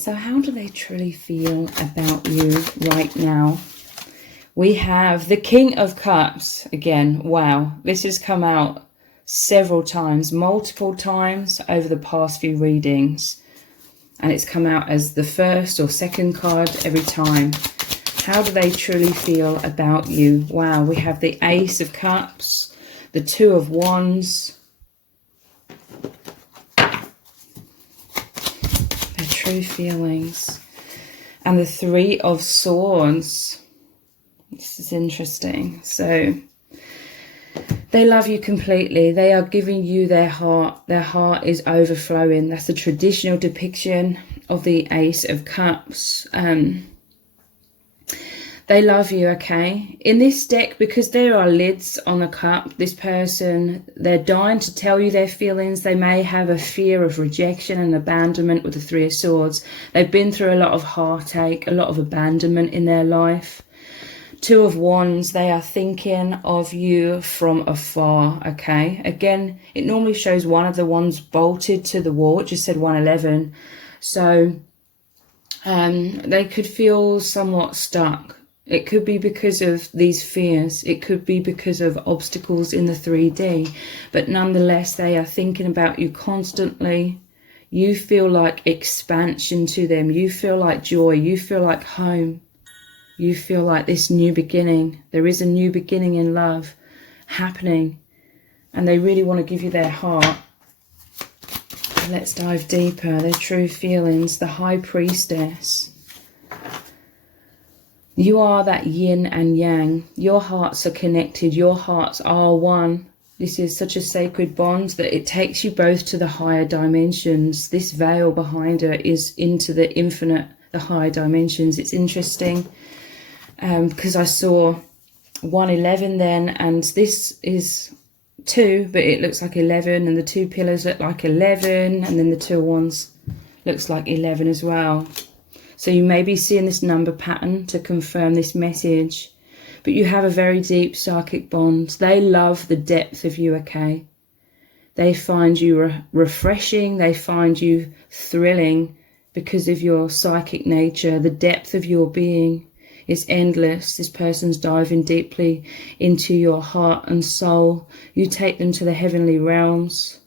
So how do they truly feel about you right now? We have the King of Cups again. Wow, this has come out several times, multiple times over the past few readings. And it's come out as the first or second card every time. How do they truly feel about you? Wow, we have the Ace of Cups, the Two of Wands. Their true feelings. And the Three of Swords. This is interesting. So they love you completely. They are giving you their heart. Their heart is overflowing. That's a traditional depiction of the Ace of Cups. They love you, okay? In this deck, because there are lids on the cup, this person, they're dying to tell you their feelings. They may have a fear of rejection and abandonment with the Three of Swords. They've been through a lot of heartache, a lot of abandonment in their life. Two of Wands, they are thinking of you from afar, okay? Again, it normally shows one of the wands bolted to the wall. It just said 111. So they could feel somewhat stuck. It could be because of these fears. It could be because of obstacles in the 3D. But nonetheless, they are thinking about you constantly. You feel like expansion to them. You feel like joy. You feel like home. You feel like this new beginning. There is a new beginning in love happening. And they really want to give you their heart. Let's dive deeper. Their true feelings. The High Priestess. You are that yin and yang. Your hearts are connected. Your hearts are one. This is such a sacred bond that it takes you both to the higher dimensions. This veil behind her is into the infinite, the higher dimensions. It's interesting because I saw 111 then, and this is 2, but it looks like 11, and the 2 pillars look like 11, and then the 2 wands looks like 11 as well. So you may be seeing this number pattern to confirm this message. But you have a very deep psychic bond. They love the depth of you, okay? They find you refreshing. They find you thrilling because of your psychic nature. The depth of your being is endless. This person's diving deeply into your heart and soul. You take them to the heavenly realms.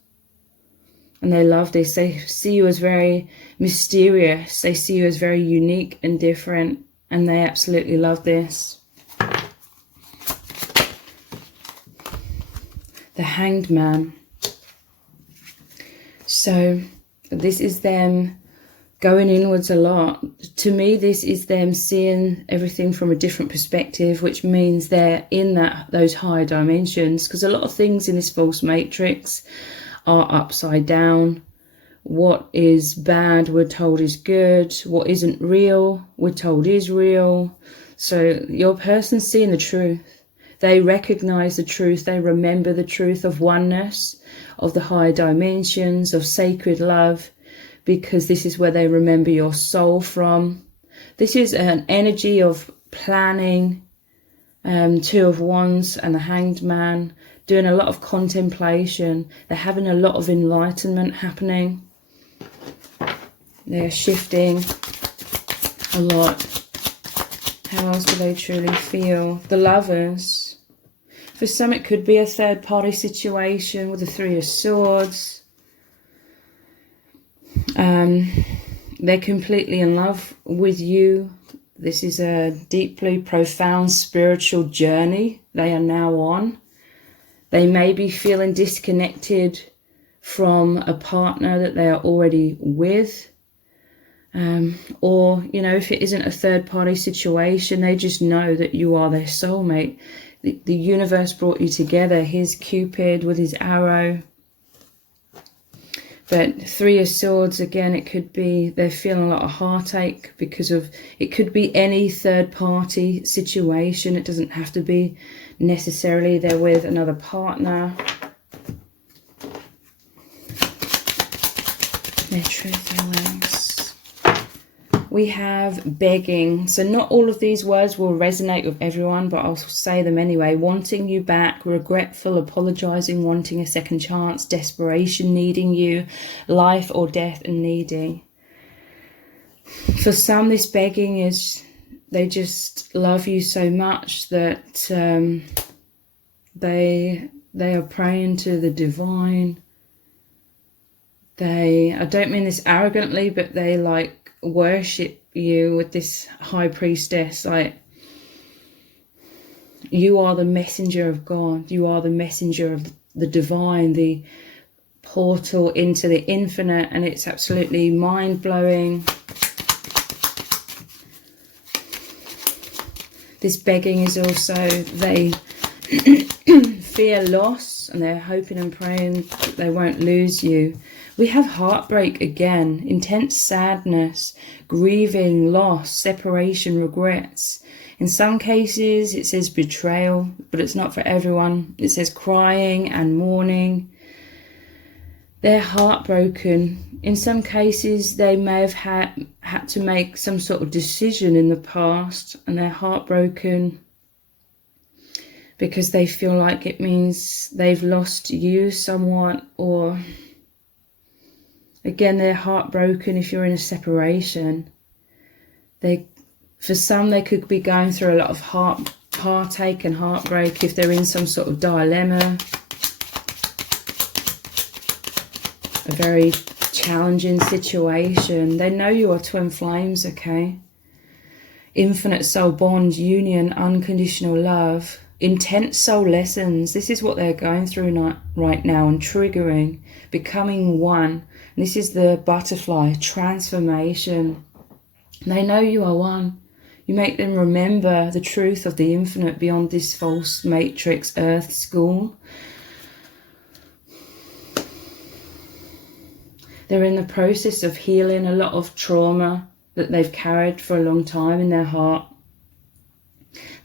And they love this. They see you as very mysterious. They see you as very unique and different. And they absolutely love this. The Hanged Man. So this is them going inwards a lot. To me, this is them seeing everything from a different perspective, which means they're in those higher dimensions. Because a lot of things in this false matrix are upside down. What is bad, we're told, is good. What isn't real, we're told is real. So your person's seeing the truth. They recognize the truth. They remember the truth of oneness, of the higher dimensions, of sacred love, because this is where they remember your soul from. This is an energy of planning. 2 of Wands and the Hanged Man, doing a lot of contemplation. They're having a lot of enlightenment happening. They're shifting a lot. How else do they truly feel? The Lovers. For some, it could be a third-party situation with the 3 of Swords. They're completely in love with you. This is a deeply profound spiritual journey they are now on. They may be feeling disconnected from a partner that they are already with. Or, you know, if it isn't a third-party situation, they just know that you are their soulmate. The universe brought you together. Here's Cupid with his arrow. But 3 of Swords, again, it could be they're feeling a lot of heartache because of, it could be any third-party situation. It doesn't have to be necessarily they're with another partner. Their true feelings. We have begging. So not all of these words will resonate with everyone, but I'll say them anyway. Wanting you back, regretful, apologizing, wanting a second chance, desperation, needing you, life or death and needing. For some, this begging is they just love you so much that they are praying to the divine. I don't mean this arrogantly, but they like worship you with this high priestess. Like, you are the messenger of God. You are the messenger of the divine, the portal into the infinite, and it's absolutely mind-blowing. This begging is also, they fear loss, and they're hoping and praying that they won't lose you. We have heartbreak again, intense sadness, grieving, loss, separation, regrets. In some cases, it says betrayal, but it's not for everyone. It says crying and mourning. They're heartbroken. In some cases, they may have had to make some sort of decision in the past, and they're heartbroken because they feel like it means they've lost you somewhat, or again, they're heartbroken if you're in a separation. For some, they could be going through a lot of heartache and heartbreak if they're in some sort of dilemma. A very challenging situation. They know you are twin flames, okay? Infinite soul bond, union, unconditional love, intense soul lessons. This is what they're going through right now, and triggering, becoming one. And this is the butterfly, transformation. They know you are one. You make them remember the truth of the infinite beyond this false matrix earth school. They're in the process of healing a lot of trauma that they've carried for a long time in their heart.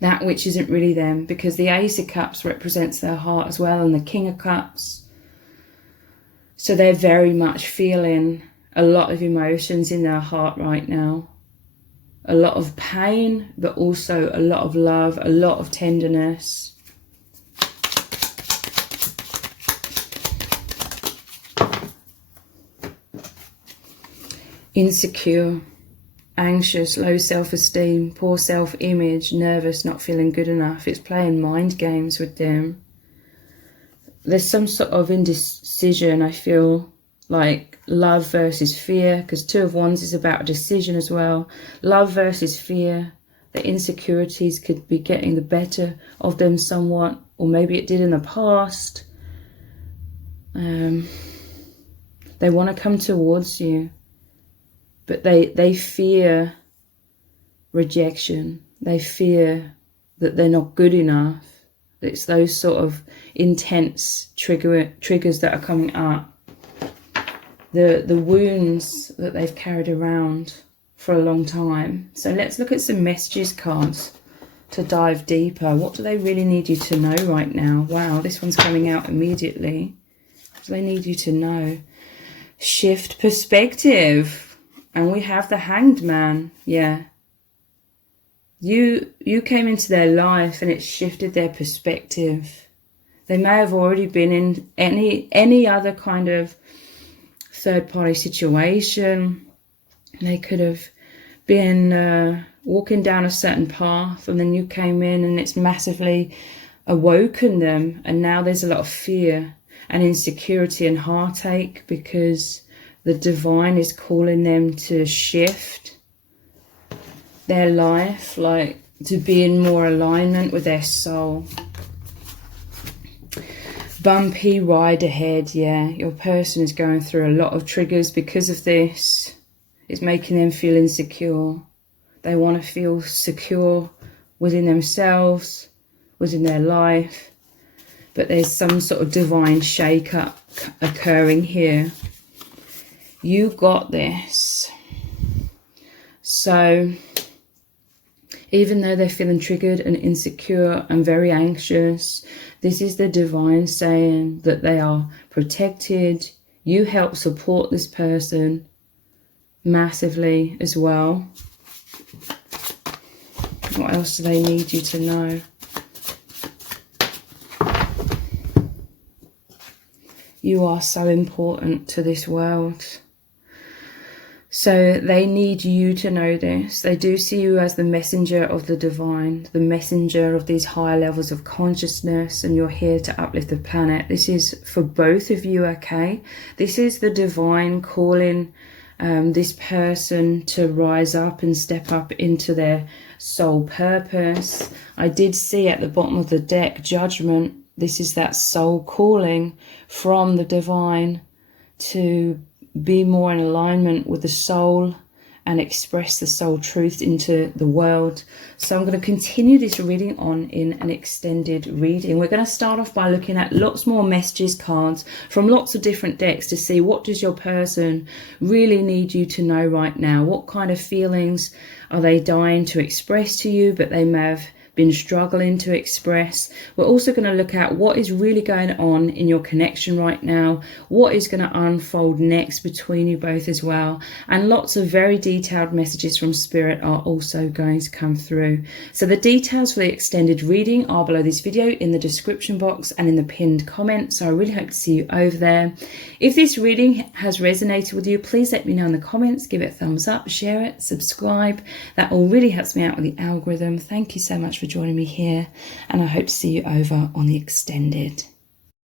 That which isn't really them, because the Ace of Cups represents their heart as well, and the King of Cups. So they're very much feeling a lot of emotions in their heart right now. A lot of pain, but also a lot of love, a lot of tenderness. Insecure, anxious, low self-esteem, poor self-image, nervous, not feeling good enough. It's playing mind games with them. There's some sort of indecision, I feel, like love versus fear, because Two of Wands is about a decision as well. Love versus fear. The insecurities could be getting the better of them somewhat, or maybe it did in the past. They want to come towards you, but they fear rejection. They fear that they're not good enough. It's those sort of intense triggers that are coming up. The wounds that they've carried around for a long time. So let's look at some messages cards to dive deeper. What do they really need you to know right now? Wow, this one's coming out immediately. What do they need you to know? Shift perspective. And we have the Hanged Man. Yeah. You came into their life and it shifted their perspective. They may have already been in any other kind of third-party situation. They could have been walking down a certain path, and then you came in and it's massively awoken them, and now there's a lot of fear and insecurity and heartache because the divine is calling them to shift their life, like to be in more alignment with their soul. Bumpy ride ahead. Yeah, your person is going through a lot of triggers because of this. It's making them feel insecure. They want to feel secure within themselves, within their life, but there's some sort of divine shake-up occurring here. You got this. So even though they're feeling triggered and insecure and very anxious, this is the divine saying that they are protected. You help support this person massively as well. What else do they need you to know? You are so important to this world. So they need you to know this. They do see you as the messenger of the divine, the messenger of these higher levels of consciousness, and you're here to uplift the planet. This is for both of you, okay? This is the divine calling this person to rise up and step up into their soul purpose. I did see at the bottom of the deck, judgment. This is that soul calling from the divine to be more in alignment with the soul and express the soul truth into the world. So I'm going to continue this reading on in an extended reading. We're going to start off by looking at lots more messages cards from lots of different decks to see what does your person really need you to know right now. What kind of feelings are they dying to express to you, but they may have been struggling to express. We're also going to look at what is really going on in your connection right now, what is going to unfold next between you both as well, and lots of very detailed messages from Spirit are also going to come through. So the details for the extended reading are below this video in the description box and in the pinned comment, so I really hope to see you over there. If this reading has resonated with you, please let me know in the comments, give it a thumbs up, share it, subscribe. That all really helps me out with the algorithm. Thank you so much for joining me here, and I hope to see you over on the extended.